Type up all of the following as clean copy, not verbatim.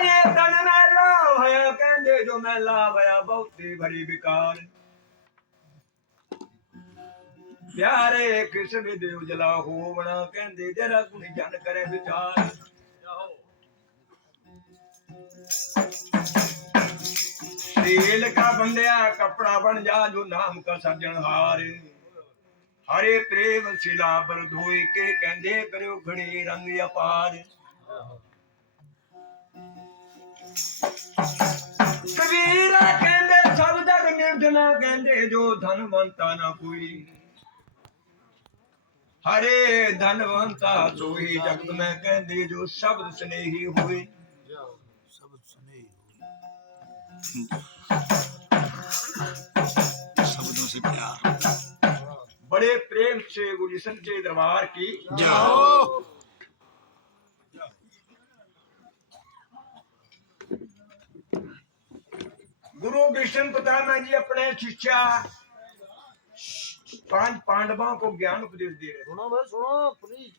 ये तन मैला होया कहंदे जो मैला होया बहुती भरी विकार प्यारे किस विधि उजला होवना कहंदे जरा कुछ जन करे विचार तेल का बंदिया कपड़ा बन जा जो नाम का सज्जनहार हरे प्रेम शिला पर धोए के कहंदे करो घड़ी रंग अपार कबीरा कहंदे सब जग निर्धना कहंदे जो धनवंता ना कोई हरे धनवंता सोई जगत में कहंदे जो शब्द स्नेही हुए शब्दों से प्यार बड़े प्रेम से गुरु सच्चे दरबार की जाओ गुरु विष्णु पितामह जी अपने शिष्या 5 पांडवों को ज्ञान उपदेश दे रहे। सुनो भाई सुनो प्लीज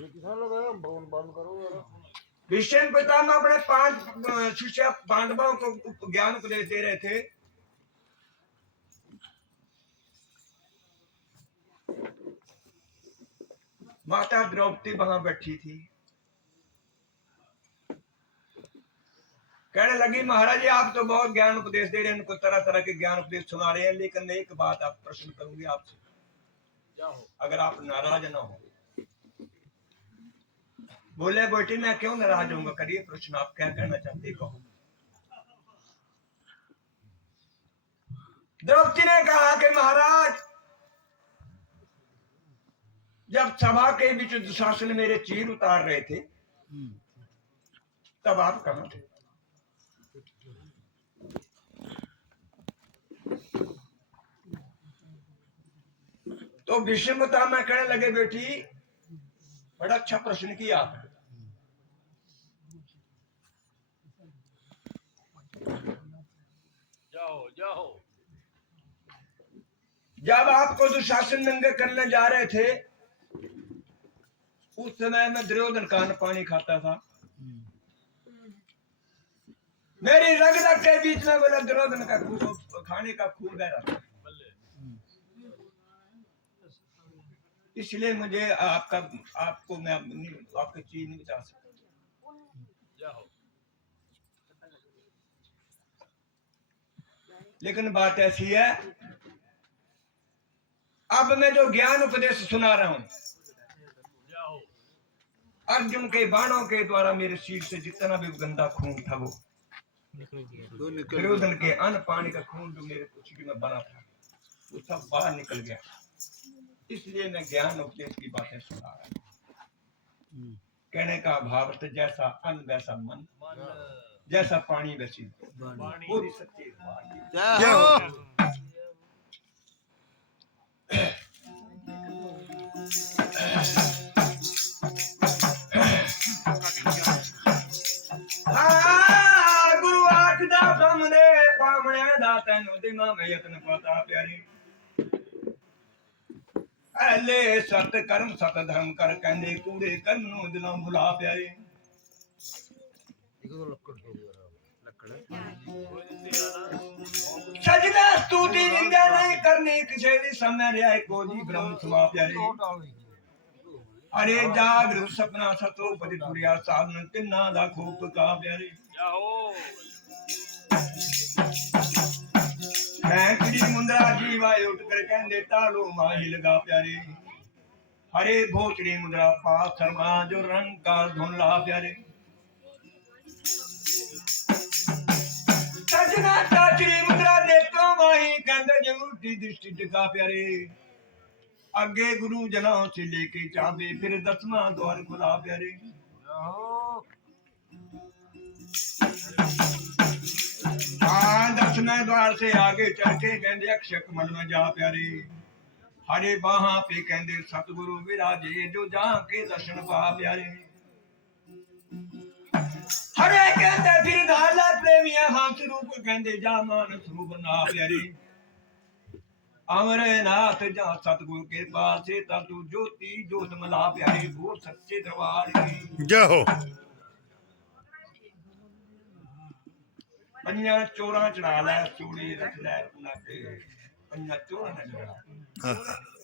ये किसान लोग हैं बंद करो यार विष्णु पितामह अपने 5 शिष्य पांडवों को ज्ञान उपदेश दे रहे थे। माता द्रौपदी वहां बैठी थी कहने लगी महाराज जी आप तो बहुत ज्ञान उपदेश दे रहे हैं उनको तरह तरह के ज्ञान उपदेश सुना रहे हैं लेकिन एक बात आप प्रश्न करूंगी आपसे अगर आप नाराज ना हो। बोले बेटी मैं क्यों नाराज होऊंगा करिए प्रश्न आप क्या कहना चाहते कहो। द्रौपदी ने कहा कि महाराज जब सभा के बीच दुशासन मेरे चीर उतार रहे थे तब आप कहां थे। तो विष्णु पितामह कहने लगे बेटी बड़ा अच्छा प्रश्न किया आपने। जाओ जाओ जब आपको दुशासन नंगे करने जा रहे थे उस समय में दुर्योधन का अन्न पानी खाता था। मेरी रग रग के बीच में बोला दुर्योधन का खाने का खून बह रहा था इसलिए मुझे आपको मैं आपकी चीज नहीं बता सकता। लेकिन बात ऐसी है अब मैं जो ज्ञान उपदेश सुना रहा हूं अर्जुन के बाणों के द्वारा मेरे शरीर से जितना भी गंदा खून था वो दुर्योधन के अन्न पानी का खून जो मेरे शरीर में बना था वो सब बाहर निकल गया इसलिए मैं ज्ञान उपदेश की बातें सुना रहा हूं। कहने का भाव तो जैसा अन्न वैसा मन जैसा पानी वैसी पूरी सच्ची गुरु आखदा सामने पावने दा तैनू दिमां में यत्न पता प्यारी अले सत कर्म सत धर्म कर कहंदे कूड़े करनू दिलों भुला प्यारे सजना स्तुति निंदा नहीं करनी किसे दी समय रिया को जी ब्रह्म समा प्यारे अरे जागृत सपना सतो पति दुरिया साधन तिन्ना दा खूब का प्यारे बैंकड़ी मुंद्रा जीवाए उठ कर कहंदे तालो माही लगा प्यारे हरे भोचड़ी मुंद्रा पास शर्मा जो रंग का धुनला प्यारे सजना चाचड़ी मुंद्रा देखो माही कहंदे जरूरी दृष्टि टिका प्यारे आगे गुरु जनों से लेके चाबे फिर 10वां द्वार खुला प्यारे हाँ 10वें द्वार से आगे चल के कहंदे अक्षक मन में जा प्यारे हरे बाहां पे कहंदे सतगुरु विराजे जो जहां के दर्शन पा प्यारे हरे कहंदे फिर धाला प्रेमिया हंस रूप कहंदे जा मान स्वरूप ना प्यारे अमरे नाथ जहाँ सतगुरु के पास से तू ज्योति ज्योत मला प्यारे वो सच्चे दरबार की जय हो। पंजा चोरा चढ़ा लै चूड़ी रख लै नाते पंजा चोरा न झगड़ा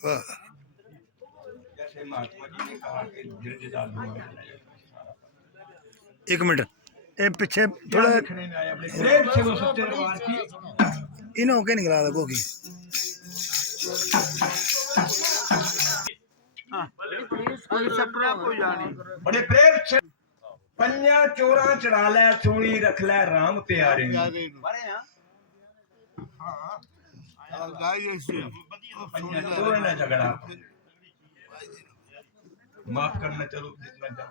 वाह जैसे महात्मा जी ने कहा कि गिरजदा धुआं एक मिनट ये पीछे थोड़ा थोड़ा देखने में आया अपने प्रेम से वो सच्चे दरबार की इन्हों के निकला था गोगी बड़े प्रेम से पंजा चोरा चढ़ा लै चूड़ी रख लै राम प्यारे पंजा चोरा न झगड़ा माफ करना चलो जितना जाओ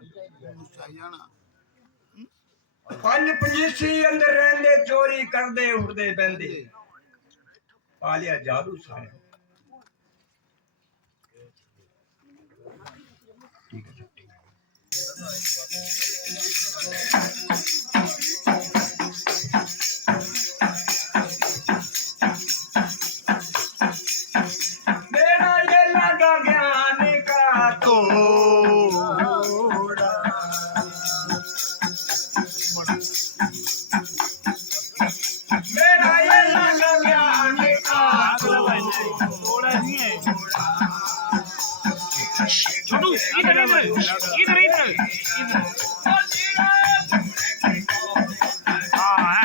पंज पंजीसी अंदर रहंदे चोरी करदे उड़दे बहंदे पालिया जादू सारे ठीक है मेरा ये लगा ज्ञान का तोड़ा मेरा ये लगा ज्ञान का तोड़ा छोटू इधर इधर इधर इधर हाँ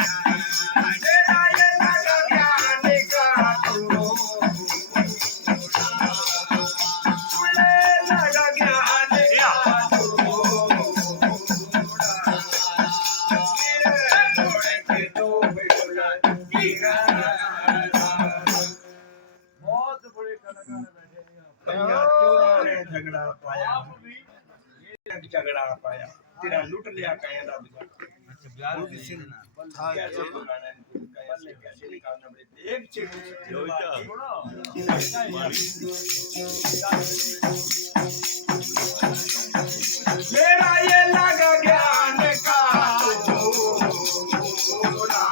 मेरा ये लगा ज्ञान का तोड़ा लगा ज्ञान का बहुत बड़े कलाकार बैठे हैं पंजा चोरा ने झगड़ा पाया झगड़ा पाया तेरा लुट लिया काया दा कैसे बुलाना इनको कैसे निकालना बड़े एक चीज मेरा ये लगा ज्ञान का तोड़ा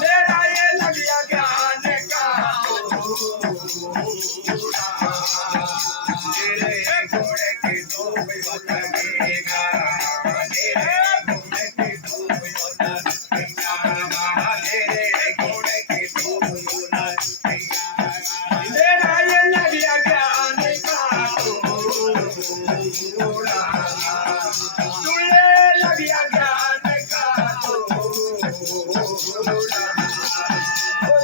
मेरा ये लग गया ज्ञान का तोड़ा मेरे घोड़े की दो लगेगा मेरे घोड़े की दो लगेगा मेरे घोड़े की दो लगेगा मेरा ये लग गया ज्ञान का तोड़ा तुझे लग गया ज्ञान का तोड़ा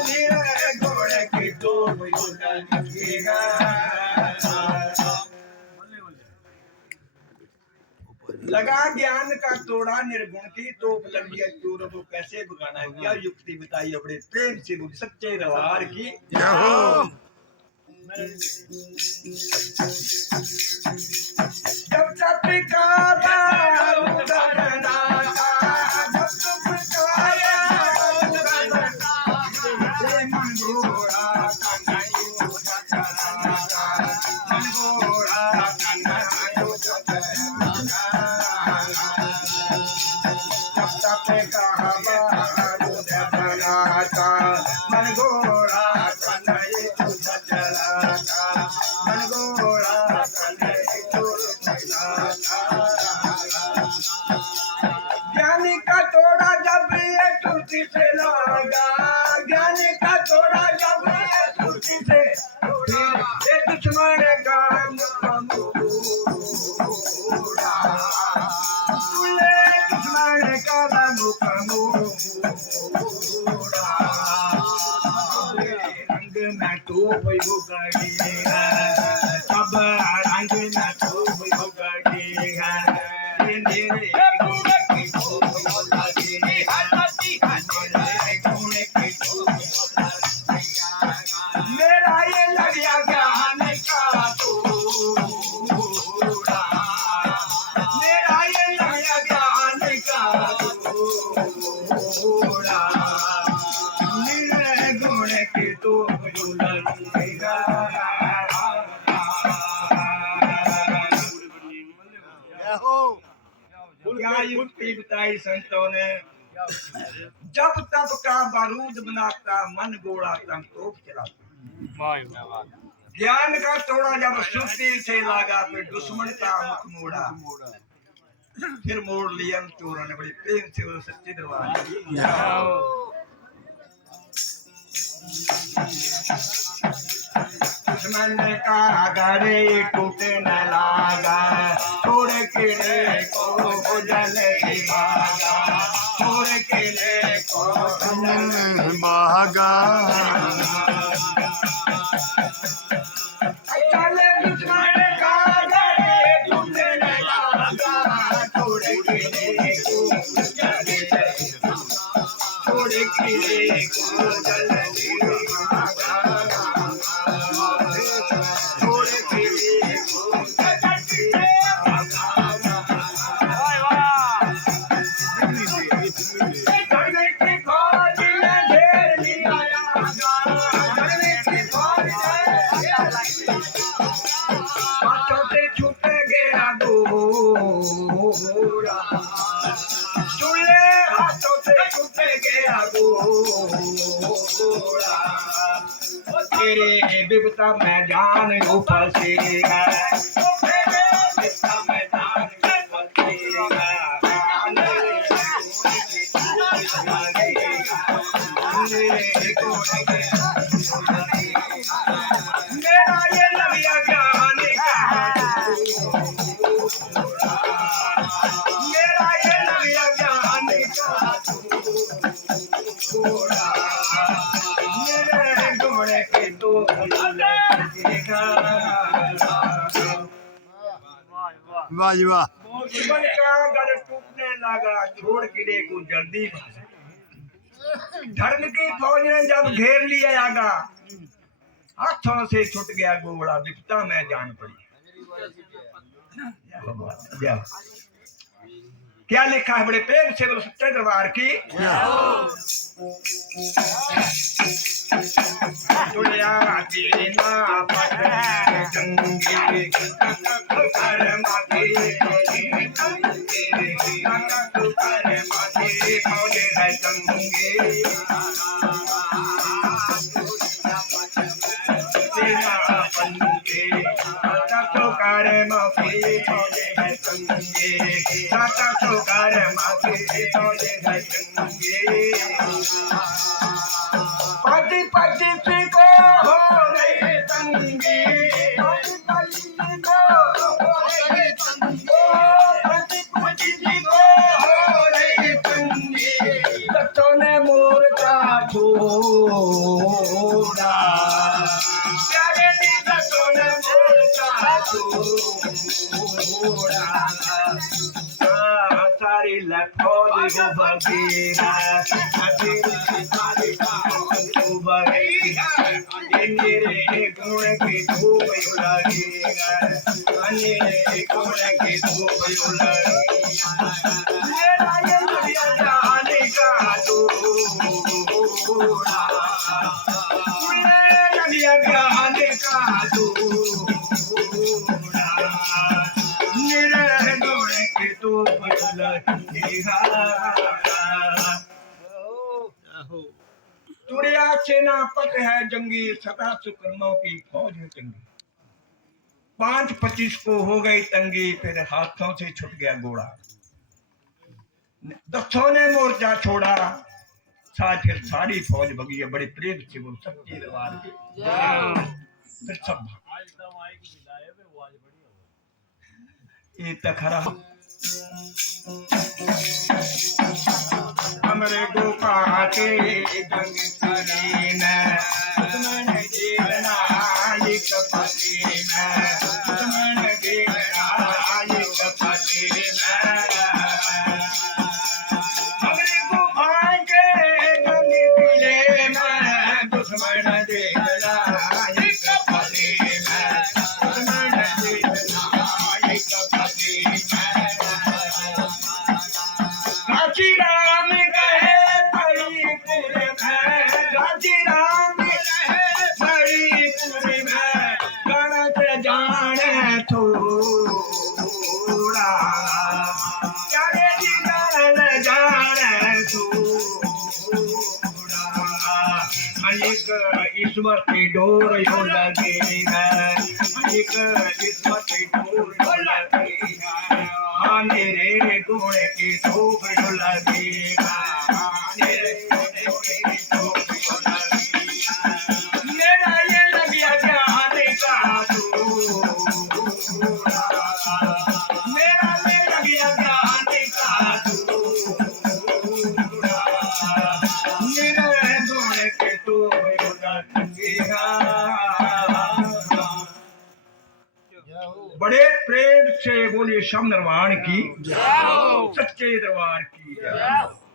मेरे घोड़े की दो लगेगा लगा ज्ञान का तोड़ा निर्गुण की तोप लग गया चोर को कैसे भगाना है क्या युक्ति बताई अपने प्रेम से बोली सच्चे रवार की जब तक का उड़ना था जब तक का मन घोड़ा कन्हैया मन घोड़ा कन्हैया मन घोड़ा कन्हैया मन घोड़ा ज्ञानी का तोड़ा जब ये तुलसी से लगा ज्ञानी का तोड़ा जब ये तुलसी से ये दुश्मन का मुखमोड़ा तुले दुश्मन का मुखमोड़ा रंग में तो वही गाड़ी है सब रंग में तो वही गाड़ी है मेरा ये लग गया ज्ञान का तोड़ा मेरा ये लग गया ज्ञान का तोड़ा मेरे घोड़े की तो लगेगा क्या युक्ति बताई संतों ने जब तब का बारूद बनाता मन गोड़ा तम तोप चलाता ज्ञान का तोड़ा जब सुस्ती से लगा फिर दुश्मन का मुख मोड़ा फिर मोड़ लिया चोरों ने बड़ी प्रेम से वो सच्चे दरबार की। दुश्मन का घरे टूटे न लागा, छोड़ किले को जल भागा, छोड़ किले को भागा चल दुश्मन का घरे टूटे न लागा, छोड़ किले को जल छोड़ किले को जल भागा, छोड़ किले को छूट गया गोरा, चूल्हे हाथों से छूट गया गोरा, तेरे बिपता में जान को फंसेगा, तेरे बिपता में जान को फंसेगा, मेरा ये लविया ज्ञान का, मेरा ये लविया ज्ञान का घोड़ा, मेरे घोड़े पे तो वाह जी वाह दुश्मन का गल टूटने लगा, छोड़ किले को जल्दी भागा, धर्म की फौज ने जब घेर लिया आगा, हाथों से छूट गया घोड़ा, विपता में जान पड़ी। क्या लिखा है बड़े प्रेम से बोलो सच्चे दरबार की। दुनिया जीना जंगी कर माथे फौजे है जंगी, कर माफी फौजे है संगे, साता तो कर माफी फौजे है संगे, पति पति को हो रही तंगी, पति पति को हो रही तंगी, पति पति को हो रही तंगी, सत्तों ने मोर्चा छोड़ा, प्यारे नी सत्तों ने मोर्चा छोड़ा, सारी लखौज को बगीरा, सारी फौज को बगीरा, मेरे गुण की धूप लगेगा, मेरे गुण की धूप लगेगा, मेरा ये लविया जाने का दूरा, मेरा लविया जाने का दूरा, मेरे गुण की धूप लगेगा। तुड़िया सेनापत है जंगी, सदा सुकर्मों की फौज है चंगी, 5-25 को हो गई तंगी, फिर हाथों से छूट गया घोड़ा, 10 ने मोर्चा छोड़ा, साथ फिर सारी फौज भगी है, बड़े प्रेम से वो सच्चे दरबार के फिर सब ये तखरा हमरे गोपा के जंग करीन, दुश्मन जीवना एक पति में, दुश्मन जीवना एक पति में, हमरे गोपा के जंग किले में, दुश्मन जीवना एक पति में, दुश्मन जीवना एक पति में, गाजी राम कहे बड़ीपुर में, गाजी राम कहे बड़ीपुर में, गणत जाने थोड़ा, जाने जी जाने थोड़ा, एक ईश्वर की डोर यो लगी है, एक ईश्वर की डोर यो लगी है, मेरे गुण की धूप लगेगा मेरे गुण की धूप लगेगा मेरा ये लग गया ज्ञान का धूरा मेरा ये लग गया ज्ञान का धूरा मेरे गुण के धूप लगेगा। बड़े प्रेम से बोलिए श्याम निर्वाण की सच्चे दरबार की जय।